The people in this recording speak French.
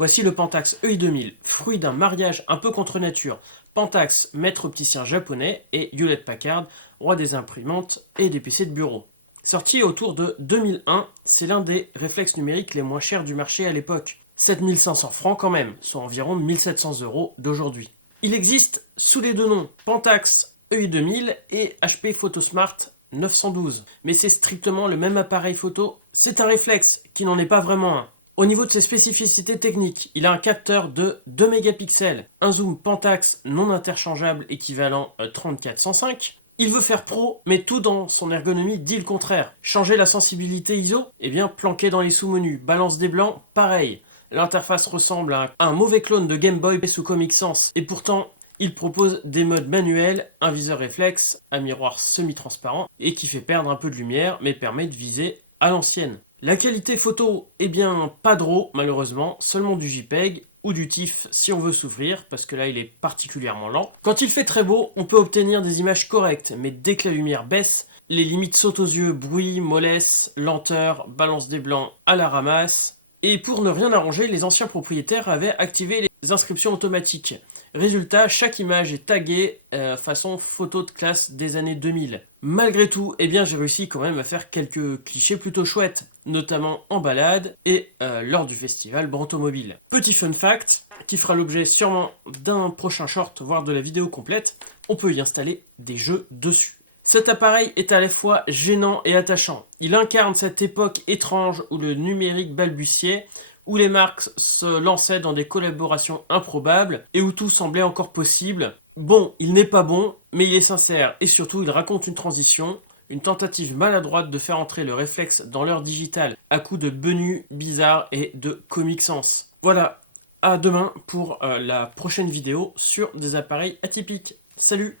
Voici le Pentax EI2000, fruit d'un mariage un peu contre nature. Pentax, maître opticien japonais, et Hewlett-Packard, roi des imprimantes et des PC de bureau. Sorti autour de 2001, c'est l'un des réflexes numériques les moins chers du marché à l'époque. 7500 francs quand même, soit environ 1700 € d'aujourd'hui. Il existe sous les deux noms, Pentax EI2000 et HP Photosmart 912. Mais c'est strictement le même appareil photo, c'est un réflexe qui n'en est pas vraiment un. Au niveau de ses spécificités techniques, il a un capteur de 2 mégapixels, un zoom Pentax non interchangeable équivalent 34-105. Il veut faire pro, mais tout dans son ergonomie dit le contraire. Changer la sensibilité ISO? Eh bien, planqué dans les sous-menus. Balance des blancs? Pareil. L'interface ressemble à un mauvais clone de Game Boy sous Comic Sans, et pourtant, il propose des modes manuels, un viseur réflexe, un miroir semi-transparent, et qui fait perdre un peu de lumière, mais permet de viser à l'ancienne. La qualité photo, eh bien, pas de RAW, malheureusement, seulement du JPEG, ou du TIFF si on veut s'ouvrir, parce que là il est particulièrement lent. Quand il fait très beau, on peut obtenir des images correctes, mais dès que la lumière baisse, les limites sautent aux yeux, bruit, mollesse, lenteur, balance des blancs à la ramasse. Et pour ne rien arranger, les anciens propriétaires avaient activé les inscriptions automatiques. Résultat, chaque image est taguée façon photo de classe des années 2000. Malgré tout, eh bien, j'ai réussi quand même à faire quelques clichés plutôt chouettes, notamment en balade et lors du festival Brantomobile. Petit fun fact, qui fera l'objet sûrement d'un prochain short, voire de la vidéo complète, on peut y installer des jeux dessus. Cet appareil est à la fois gênant et attachant. Il incarne cette époque étrange où le numérique balbutiait, où les marques se lançaient dans des collaborations improbables et où tout semblait encore possible. Bon, il n'est pas bon, mais il est sincère et surtout il raconte une transition, une tentative maladroite de faire entrer le réflexe dans l'heure digitale à coups de menus bizarres et de Comic Sans. Voilà, à demain pour la prochaine vidéo sur des appareils atypiques. Salut!